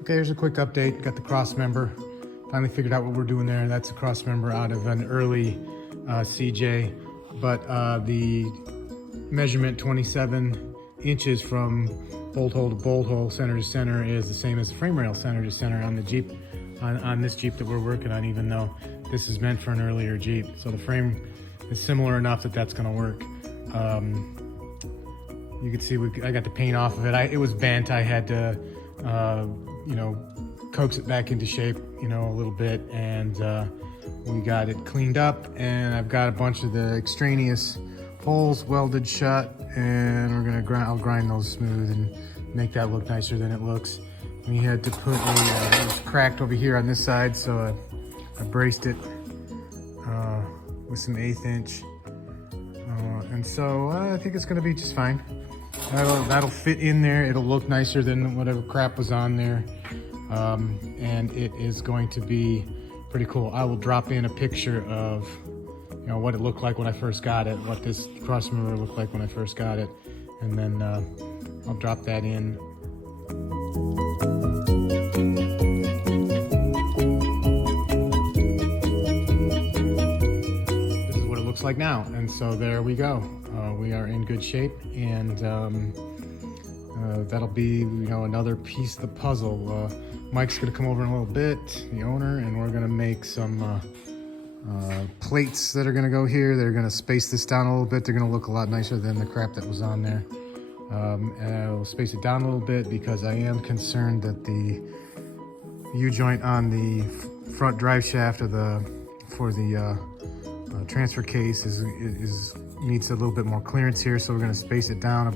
Okay, here's a quick update. Got the cross member. Finally figured out what we're doing there. That's a cross member out of an early CJ, but the measurement 27 inches from bolt hole to bolt hole, center to center, is the same as the frame rail center to center on the Jeep, on this Jeep that we're working on, even though this is meant for an earlier Jeep. So the frame is similar enough that that's gonna work. You can see I got the paint off of it. It was bent. I had to, you know, coax it back into shape, you know, a little bit, and we got it cleaned up. And I've got a bunch of the extraneous holes welded shut, and I'll grind those smooth and make that look nicer than it looks. We had to put it was cracked over here on this side, so I braced it with some 1/8 inch. And so I think it's gonna be just fine. That'll fit in there. It'll look nicer than whatever crap was on there. And it is going to be pretty cool. I will drop in a picture of, you know, what it looked like when I first got it, what this cross member looked like when I first got it. And then I'll drop that in. This is what it looks like now. And so there we go. We are in good shape, and that'll be, you know, another piece of the puzzle. Mike's gonna come over in a little bit, the owner, and we're gonna make some plates that are gonna go here. They're gonna space this down a little bit. They're gonna look a lot nicer than the crap that was on there. And I'll space it down a little bit because I am concerned that the U-joint on the front drive shaft of for the transfer case needs a little bit more clearance here, so we're going to space it down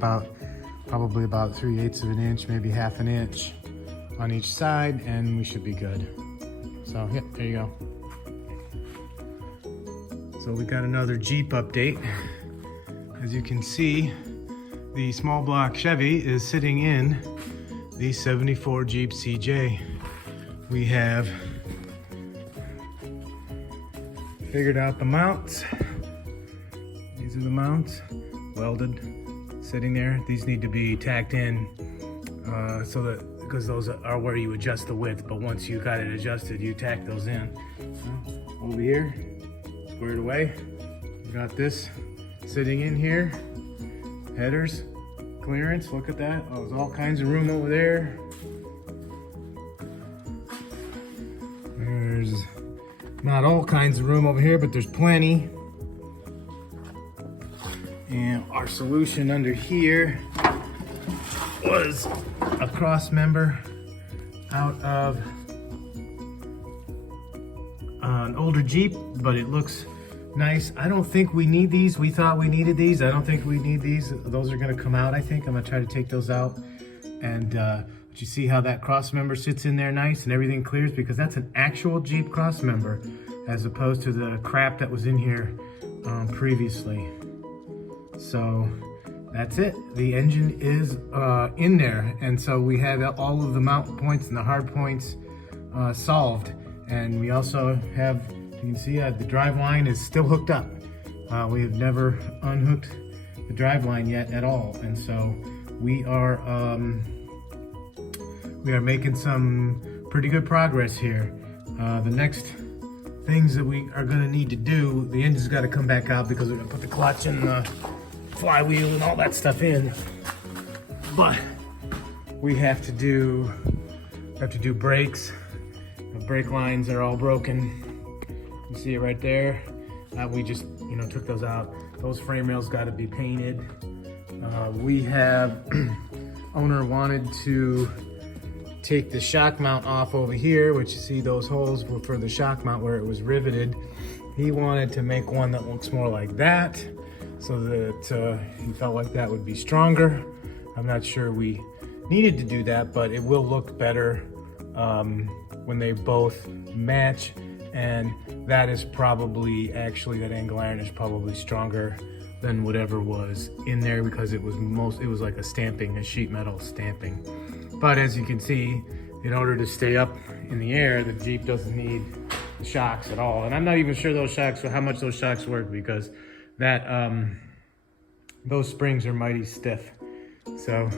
probably about 3/8 of an inch, maybe 1/2 an inch on each side, and we should be good. So yeah, there you go. So we got another Jeep update. As you can see, the small block Chevy is sitting in the 74 Jeep CJ. We have figured out the mounts. These are the mounts, welded, sitting there. These need to be tacked in because those are where you adjust the width, but once you got it adjusted, you tack those in. Over here, squared away. We got this sitting in here. Headers, clearance, look at that. Oh, there's all kinds of room over there. There's not all kinds of room over here, but there's plenty. And our solution under here was a cross member out of an older Jeep, but it looks nice. I don't think we need these. We thought we needed these. I don't think we need these. Those are gonna come out, I think. I'm gonna try to take those out. And but you see how that cross member sits in there nice and everything clears, because that's an actual Jeep cross member as opposed to the crap that was in here previously. So that's it. The engine is in there, and so we have all of the mount points and the hard points solved. And we also have, you can see the drive line is still hooked up. We have never unhooked the drive line yet at all, and so we are making some pretty good progress here. The next things that we are going to need to do, the engine's got to come back out because we're going to put the clutch and the flywheel and all that stuff in. But we have to do brakes. The brake lines are all broken. You see it right there. We just, you know, took those out. Those frame rails got to be painted. We have owner wanted to take the shock mount off over here, which you see those holes were for the shock mount where it was riveted. He wanted to make one that looks more like that, so that he felt like that would be stronger. I'm not sure we needed to do that, but it will look better when they both match. And that is probably, actually, that angle iron is probably stronger than whatever was in there, because it was like a sheet metal stamping. But as you can see, in order to stay up in the air, the Jeep doesn't need the shocks at all. And I'm not even sure how much those shocks work, because those springs are mighty stiff. So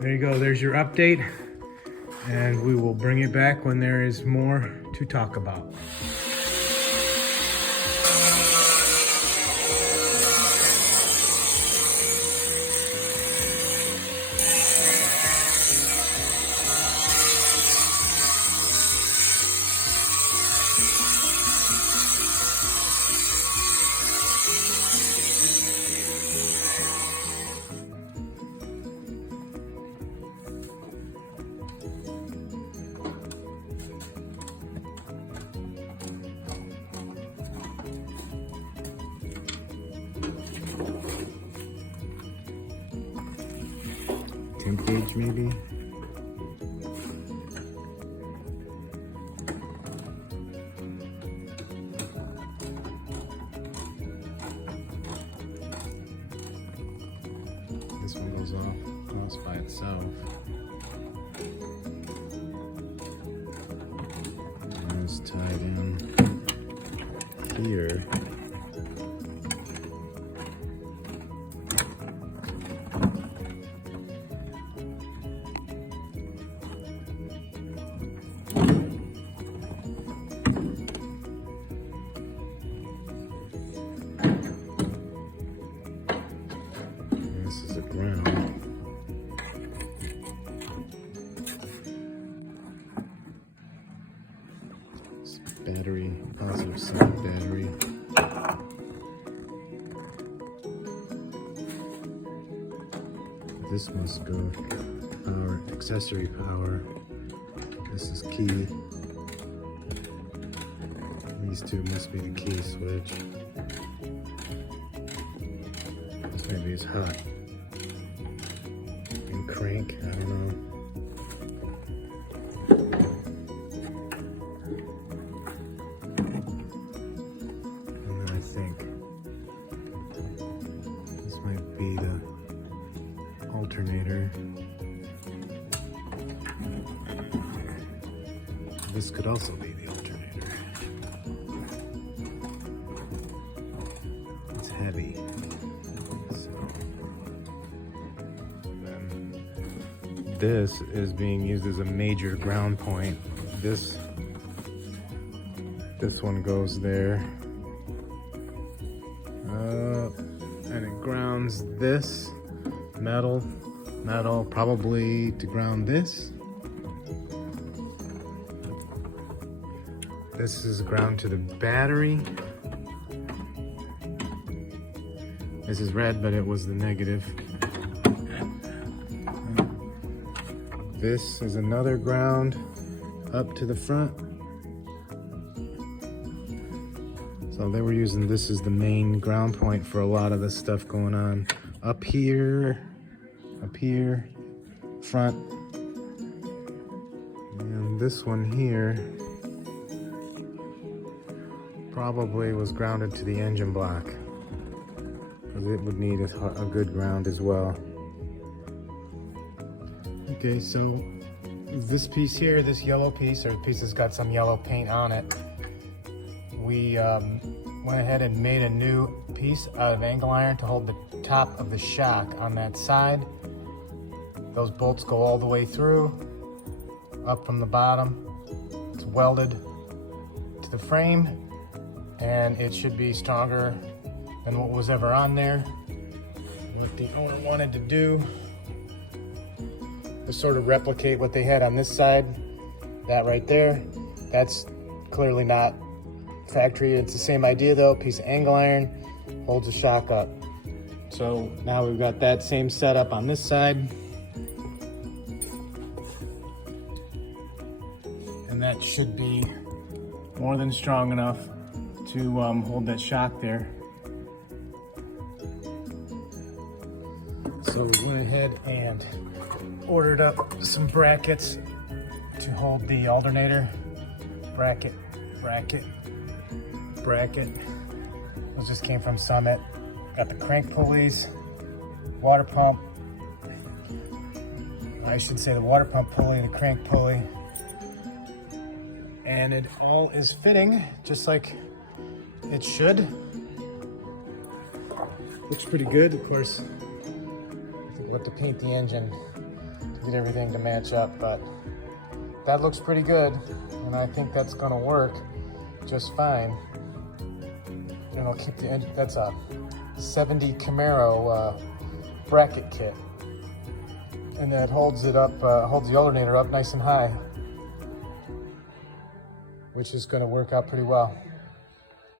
there you go, there's your update. and we will bring it back when there is more to talk about. Temp gauge maybe? This one goes off almost by itself. And it's tied in here. This is the ground. It's battery, positive side battery. This must go power, accessory power. This is key. These two must be the key switch. This maybe is hot. And crank, I don't know. And then I think this might be the alternator. This could also be the alternator. It's heavy. This is being used as a major ground point. This one goes there. And it grounds this metal, probably to ground this. This is ground to the battery. This is red, but it was the negative. This is another ground up to the front. So they were using this as the main ground point for a lot of the stuff going on. Up here, front. And this one here probably was grounded to the engine block, because it would need a good ground as well. Okay, so this piece here, this yellow piece, or the piece that's got some yellow paint on it, we went ahead and made a new piece out of angle iron to hold the top of the shock on that side. Those bolts go all the way through, up from the bottom. It's welded to the frame, and it should be stronger than what was ever on there. What the owner wanted to do was sort of replicate what they had on this side. That right there, that's clearly not factory. It's the same idea though, piece of angle iron holds the shock up. So now we've got that same setup on this side. And that should be more than strong enough to hold that shock there. So we went ahead and ordered up some brackets to hold the alternator. Bracket. Those just came from Summit. Got the crank pulleys, water pump. I should say the water pump pulley, the crank pulley. And it all is fitting just like it should. Looks pretty good, of course. I think we'll have to paint the engine to get everything to match up, but that looks pretty good, and I think that's gonna work just fine. And I'll keep the engine. That's a 70 Camaro bracket kit, and that holds it up, holds the alternator up nice and high, which is gonna work out pretty well.